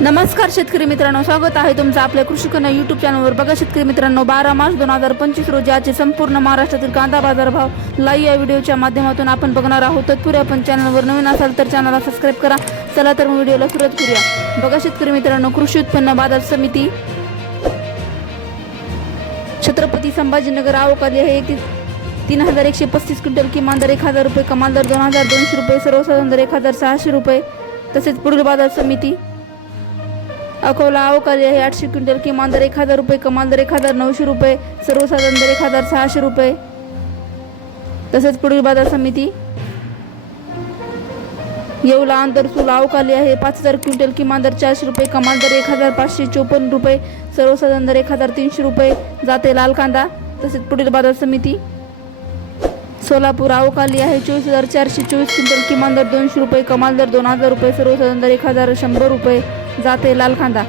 नमस्कार शेतकरी मित्रांनो स्वागत आहे तुमचं आपल्या कृषी कन्या युट्यूब चॅनलवर बघा शेतकरी मित्रांनो बारा मार्च दोन हजार पंचवीस रोजी आजचे संपूर्ण महाराष्ट्रातील कांदा बाजार भाव लाईव्ह या व्हिडिओच्या माध्यमातून आपण बघणार आहोत. तत्पूर्वी आपण चॅनलवर नवीन असाल तर चॅनलला सबस्क्राईब करा. चला तर मग व्हिडिओला सुरुवात करूया. बघा शेतकरी मित्रांनो कृषी उत्पन्न बाजार समिती छत्रपती संभाजीनगर आवक आली आहे. ती तीन हजार एकशे पस्तीस क्विंटल किमान दर एक हजार रुपये कमाल दर दोन हजार दोनशे रुपये सर्वसाधारण दर एक हजार सहाशे रुपये. तसेच पुढील बाजार समिती अकोला आवक आहे आठशे क्विंटल किमान दर एक हजार रुपये कमाल दर एक हजार नऊशे रुपये सर्वसाधारण दर एक हजार सहाशे रुपये. तसेच पुढील बाजार समिती. येवला आंतरसूल आवक अवकाली आहे पाच हजार क्विंटल किमान दर चारशे रुपये कमाल दर एक हजार पाचशे चोपन्न रुपये सर्वसाधारण दर एक हजार तीनशे रुपये. जाते लाल कांदा. तसेच पुढील बाजार समिती. सोलापूर अवकाली आहे. चोवीस हजार चारशे चोवीस क्विंटल किमान दर दोनशे रुपये कमाल दर दोन हजार रुपये सर्वसाधारण दर एक हजार शंभर रुपये जाते लाल कांदा